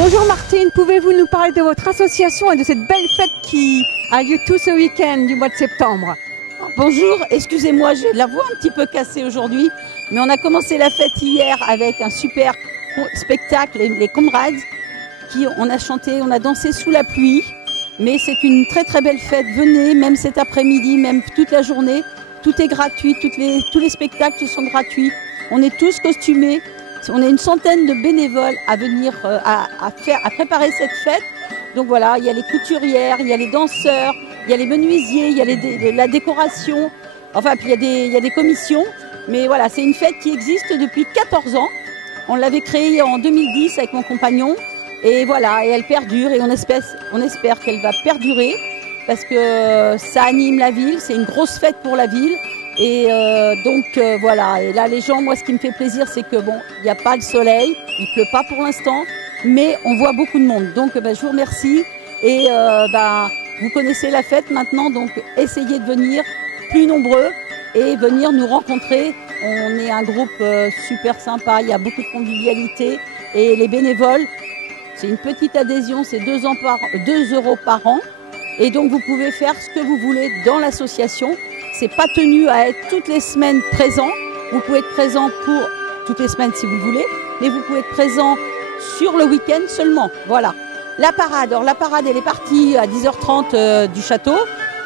Bonjour Martine, pouvez-vous nous parler de votre association et de cette belle fête qui a lieu tout ce week-end du mois de septembre? Bonjour, excusez-moi, j'ai la voix un petit peu cassée aujourd'hui, mais on a commencé la fête hier avec un super spectacle, les Comrades, on a chanté, on a dansé sous la pluie, mais c'est une très très belle fête. Venez, même cet après-midi, même toute la journée, tout est gratuit, tous les spectacles sont gratuits, on est tous costumés. On est une centaine de bénévoles à venir à préparer cette fête. Donc voilà, il y a les couturières, il y a les danseurs, il y a les menuisiers, il y a la décoration. Enfin, puis il y a des commissions. Mais voilà, c'est une fête qui existe depuis 14 ans. On l'avait créée en 2010 avec mon compagnon. Et voilà, et elle perdure et on espère qu'elle va perdurer parce que ça anime la ville, c'est une grosse fête pour la ville. Et voilà, et là les gens, moi ce qui me fait plaisir c'est que bon, il n'y a pas le soleil, il pleut pas pour l'instant, mais on voit beaucoup de monde. Donc je vous remercie et vous connaissez la fête maintenant, donc essayez de venir plus nombreux et venir nous rencontrer. On est un groupe super sympa, il y a beaucoup de convivialité et les bénévoles, c'est une petite adhésion, c'est 2 € par an et donc vous pouvez faire ce que vous voulez dans l'association. C'est pas tenu à être toutes les semaines présent. Vous pouvez être présent pour toutes les semaines si vous le voulez, mais vous pouvez être présent sur le week-end seulement. Voilà. La parade, alors la parade elle est partie à 10h30 du château.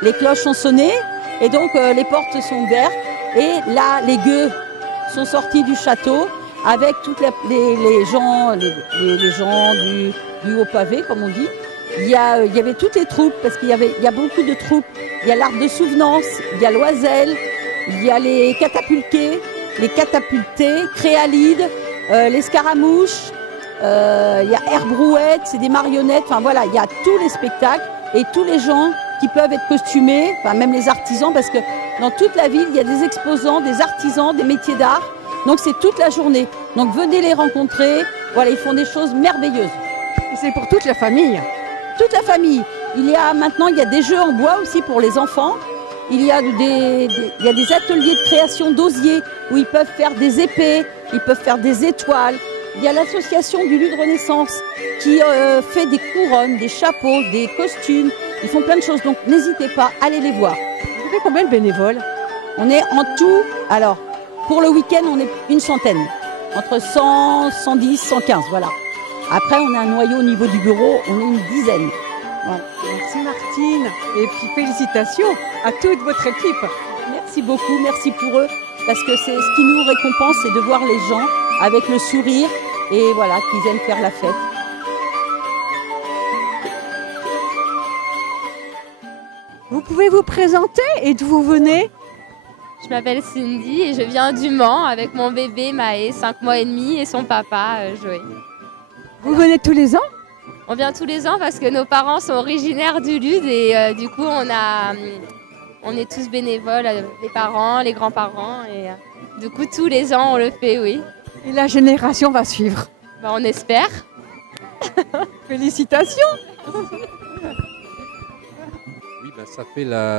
Les cloches sont sonnées et donc les portes sont ouvertes. Et là, les gueux sont sortis du château avec toutes les gens du haut pavé, comme on dit. Il y avait toutes les troupes, parce qu'il y a beaucoup de troupes. Il y a l'Arc de Souvenance, il y a l'Oiselle, il y a les catapultés, Créalides, les Scaramouches, il y a Herbrouette, c'est des marionnettes. Enfin voilà, il y a tous les spectacles et tous les gens qui peuvent être costumés, enfin même les artisans, parce que dans toute la ville, il y a des exposants, des artisans, des métiers d'art. Donc c'est toute la journée. Donc venez les rencontrer. Voilà, ils font des choses merveilleuses. Et c'est pour toute la famille. Toute la famille. Il y a des jeux en bois aussi pour les enfants. Il y a des ateliers de création d'osier où ils peuvent faire des épées, ils peuvent faire des étoiles. Il y a l'association du Lude Renaissance qui fait des couronnes, des chapeaux, des costumes. Ils font plein de choses, donc n'hésitez pas, allez les voir. Vous avez combien de bénévoles? On est en tout, alors pour le week-end, on est une centaine. Entre 100, 110, 115, voilà. Après, on a un noyau au niveau du bureau, on est une dizaine. Voilà. Merci Martine et puis félicitations à toute votre équipe. Merci beaucoup, merci pour eux parce que c'est ce qui nous récompense, c'est de voir les gens avec le sourire et voilà, qu'ils aiment faire la fête. Vous pouvez vous présenter et d'où vous venez? Je m'appelle Cindy et je viens du Mans avec mon bébé Maë, 5 mois et demi, et son papa Joël. Vous venez tous les ans? On vient tous les ans parce que nos parents sont originaires du Lude et du coup on est tous bénévoles, les parents, les grands-parents et du coup tous les ans on le fait, oui. Et la génération va suivre. On espère. Félicitations. Oui,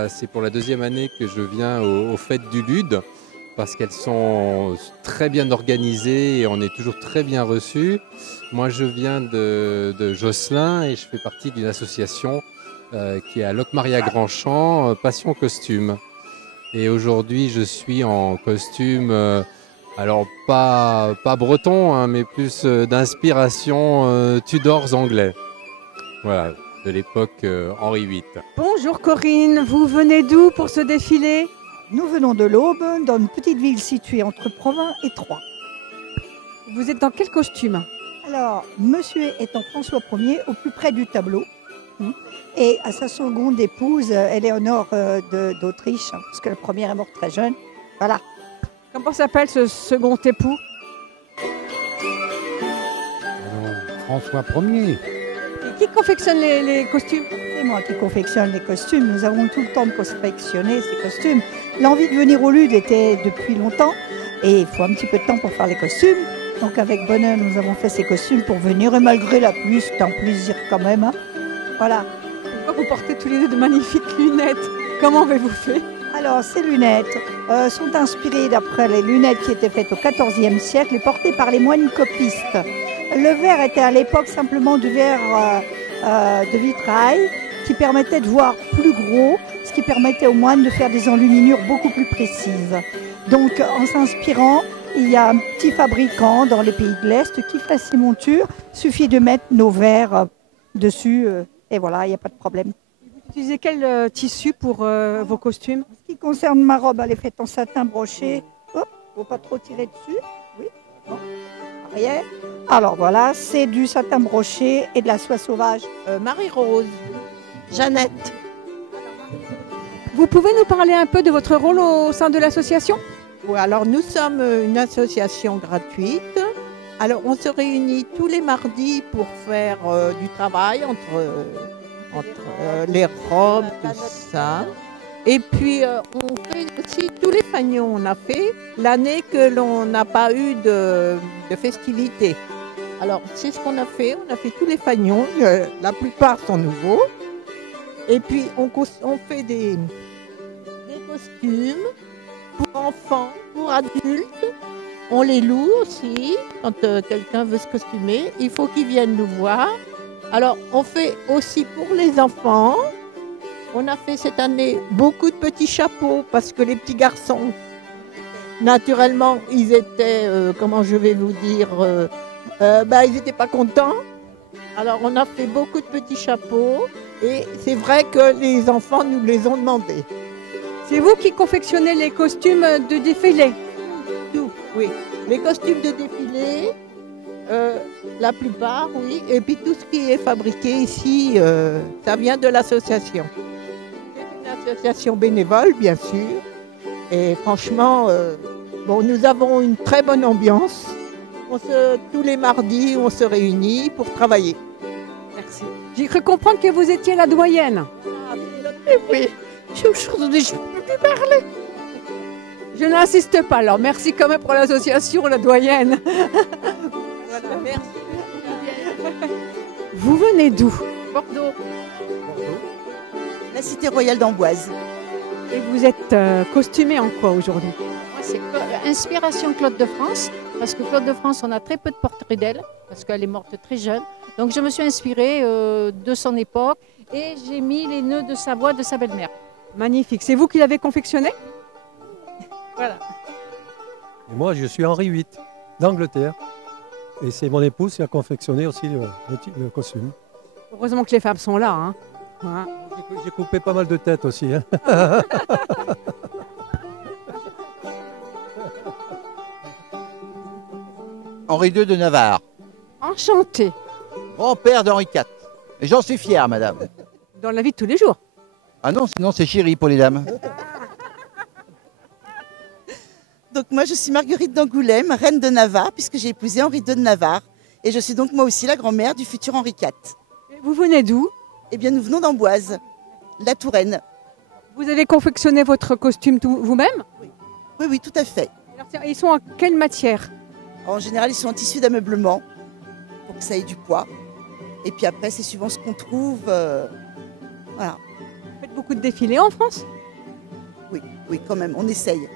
c'est pour la 2e année que je viens aux fêtes du Lude parce qu'elles sont très bien organisées et on est toujours très bien reçus. Moi, je viens de Josselin et je fais partie d'une association qui est à Locmaria-Grandchamp, Passion Costume. Et aujourd'hui, je suis en costume, alors pas breton, hein, mais plus d'inspiration Tudors anglais. Voilà, de l'époque Henri VIII. Bonjour Corinne, vous venez d'où pour ce défilé? Nous venons de l'Aube, dans une petite ville située entre Provins et Troyes. Vous êtes dans quel costume? Alors, monsieur est en François Ier, au plus près du tableau. Et à sa seconde épouse, Éléonore d'Autriche, parce que la première est morte très jeune. Voilà. Comment s'appelle ce second époux? François Ier. Et qui confectionne les costumes? C'est moi qui confectionne les costumes. Nous avons tout le temps de confectionner ces costumes. L'envie de venir au Lude était depuis longtemps. Et il faut un petit peu de temps pour faire les costumes. Donc avec bonheur, nous avons fait ces costumes pour venir. Et malgré la pluie, c'est un plaisir quand même. Hein. Voilà. Vous portez tous les deux de magnifiques lunettes. Comment avez-vous fait? Alors, ces lunettes sont inspirées d'après les lunettes qui étaient faites au XIVe siècle et portées par les moines copistes. Le verre était à l'époque simplement du verre de vitrail qui permettait de voir plus gros, ce qui permettait aux moines de faire des enluminures beaucoup plus précises. Donc en s'inspirant, il y a un petit fabricant dans les pays de l'Est qui fait ces montures. Il suffit de mettre nos verres dessus et voilà, il n'y a pas de problème. Vous utilisez quel tissu pour vos costumes? En ce qui concerne ma robe, elle est faite en satin broché. Hop, il ne faut pas trop tirer dessus. Oui, bon. Arrière. Alors voilà, c'est du satin broché et de la soie sauvage. Marie-Rose, Jeannette. Vous pouvez nous parler un peu de votre rôle au sein de l'association? Oui, alors nous sommes une association gratuite. Alors on se réunit tous les mardis pour faire du travail entre les robes, tout ça. Et puis on fait aussi tous les fagnons. On a fait l'année que l'on n'a pas eu de festivités. Alors c'est ce qu'on a fait. On a fait tous les fagnons. La plupart sont nouveaux. Et puis on fait des costumes pour enfants, pour adultes. On les loue aussi quand quelqu'un veut se costumer. Il faut qu'ils viennent nous voir. Alors on fait aussi pour les enfants. On a fait cette année beaucoup de petits chapeaux parce que les petits garçons, naturellement, ils étaient, comment je vais vous dire, ils n'étaient pas contents. Alors on a fait beaucoup de petits chapeaux et c'est vrai que les enfants nous les ont demandés. C'est vous qui confectionnez les costumes de défilé? Tout, oui. Les costumes de défilé, la plupart, oui. Et puis tout ce qui est fabriqué ici, ça vient de l'association. C'est une association bénévole, bien sûr. Et franchement, nous avons une très bonne ambiance. Tous les mardis, on se réunit pour travailler. Merci. J'ai cru comprendre que vous étiez la doyenne. Oui, aujourd'hui, je ne peux plus parler. Je n'insiste pas, alors merci quand même pour l'association, la doyenne. Voilà, merci. Vous venez d'où? Bordeaux. La cité royale d'Amboise. Et vous êtes costumé en quoi aujourd'hui? Moi, c'est inspiration Claude de France, parce que Claude de France, on a très peu de portraits d'elle, parce qu'elle est morte très jeune. Donc je me suis inspirée de son époque et j'ai mis les nœuds de sa voix de sa belle-mère. Magnifique. C'est vous qui l'avez confectionné? Voilà. Et moi, je suis Henri VIII d'Angleterre. Et c'est mon épouse qui a confectionné aussi le costume. Heureusement que les femmes sont là. Hein. Voilà. J'ai coupé pas mal de têtes aussi. Hein. Henri II de Navarre, Enchanté. grand-père d'Henri IV. Et j'en suis fier, madame. Dans la vie de tous les jours. Ah non, sinon c'est chéri pour les dames. Donc moi je suis Marguerite d'Angoulême, reine de Navarre, puisque j'ai épousé Henri II de Navarre. Et je suis donc moi aussi la grand-mère du futur Henri IV. Et vous venez d'où? Eh bien nous venons d'Amboise, la Touraine. Vous avez confectionné votre costume vous-même? Oui, oui, tout à fait. Alors, tiens, ils sont en quelle matière? En général ils sont en tissu d'ameublement, pour que ça ait du poids. Et puis après c'est suivant ce qu'on trouve. Voilà. Vous faites beaucoup de défilés en France? Oui, oui, quand même, on essaye.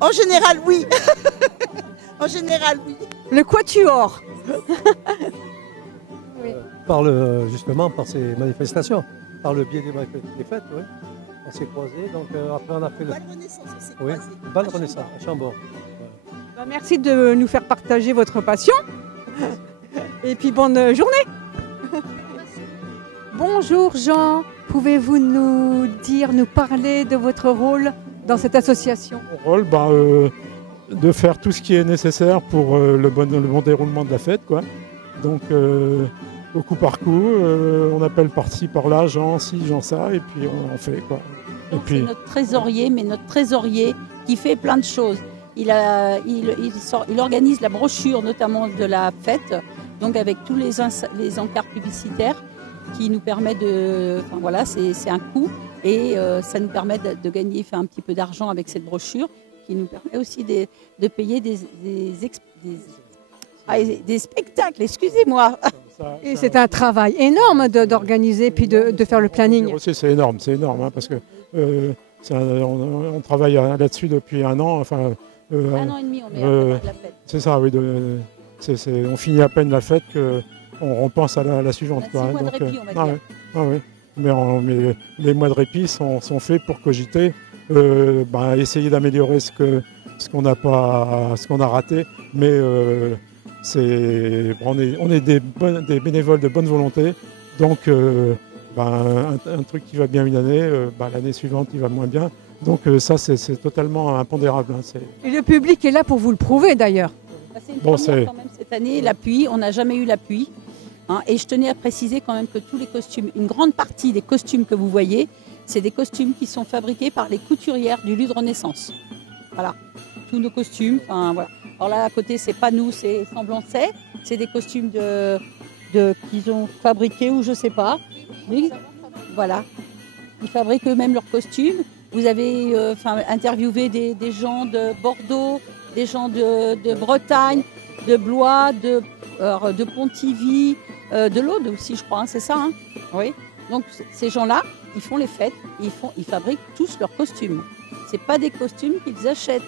En général, oui. En général, oui. Le quatuor. Oui. Justement par ces manifestations, par le biais des fêtes, oui. On s'est croisés, donc après on a fait le... Bal Renaissance, on s'est Oui, croisés. Bal Renaissance, à Chambord. Bah, merci de nous faire partager votre passion. Et puis bonne journée. Bonjour Jean, pouvez-vous nous parler de votre rôle dans cette association? Mon rôle, de faire tout ce qui est nécessaire pour le bon déroulement de la fête, quoi. Donc au coup par coup, on appelle par-ci, par-là, Jean ci, Jean ça, et puis on fait, quoi. Donc c'est notre trésorier qui fait plein de choses. Il organise la brochure notamment de la fête, donc avec tous les encarts publicitaires qui nous permet de... Enfin voilà, c'est un coût et ça nous permet de gagner un petit peu d'argent avec cette brochure qui nous permet aussi de payer des spectacles, excusez-moi. Et c'est un travail énorme d'organiser puis de faire le planning. C'est énorme, hein, parce que on travaille là-dessus depuis un an, enfin 1 an et demi, on met à la fête. C'est ça, oui. On finit à peine la fête qu'on pense à la suivante. On a 6 mois de répit, on va dire. Mais les mois de répit sont faits pour cogiter, essayer d'améliorer ce qu'on a raté, mais on est des bénévoles de bonne volonté, donc un truc qui va bien une année, l'année suivante il va moins bien, donc ça c'est totalement impondérable. Et le public est là pour vous le prouver d'ailleurs. C'est une première quand même cette année, la pluie, on n'a jamais eu la pluie. Et je tenais à préciser quand même que tous les costumes, une grande partie des costumes que vous voyez, c'est des costumes qui sont fabriqués par les couturières du Lude Renaissance. Voilà, tous nos costumes. Voilà. Alors là, à côté, c'est pas nous, c'est Semblancet. C'est des costumes qu'ils ont fabriqués ou je sais pas. Oui, voilà. Ils fabriquent eux-mêmes leurs costumes. Vous avez interviewé des gens de Bordeaux, des gens de Bretagne, de Blois, de Pontivy, de l'Aude aussi, je crois, c'est ça, hein? Oui. Donc ces gens-là, ils font les fêtes, ils fabriquent tous leurs costumes. C'est pas des costumes qu'ils achètent.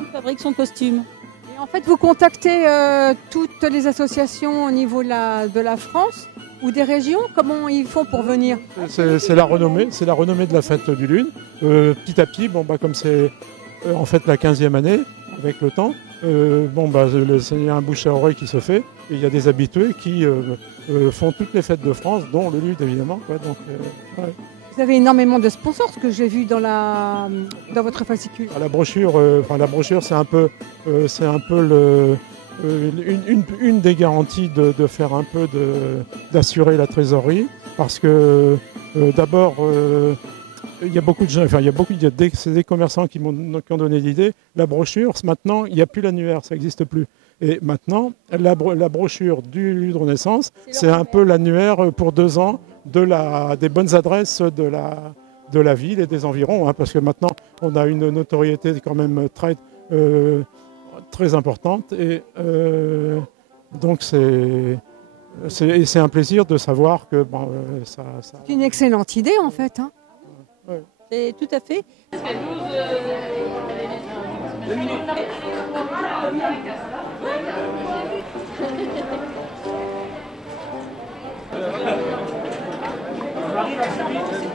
Ils fabriquent son costume. Et en fait, vous contactez toutes les associations au niveau de la France ou des régions? Comment ils font pour venir? C'est la renommée de la fête du Lude. Petit à petit, comme c'est en fait la 15e année, avec le temps, il y a un bouche à oreille qui se fait, et il y a des habitués qui font toutes les fêtes de France, dont le Lude évidemment. Ouais. Vous avez énormément de sponsors, ce que j'ai vu dans votre fascicule. La brochure, c'est un peu une des garanties de faire un peu d'assurer la trésorerie, parce que d'abord il y a beaucoup de gens, c'est des commerçants qui ont donné l'idée. La brochure, maintenant, il n'y a plus l'annuaire, ça n'existe plus. Et maintenant, la brochure du Lude Renaissance, c'est un peu l'annuaire pour 2 ans des bonnes adresses de la ville et des environs, parce que maintenant, on a une notoriété quand même très importante. Et donc, c'est un plaisir de savoir que ça... C'est une excellente idée, en fait. Hein. Ouais. C'est tout à fait. On arrive assez vite.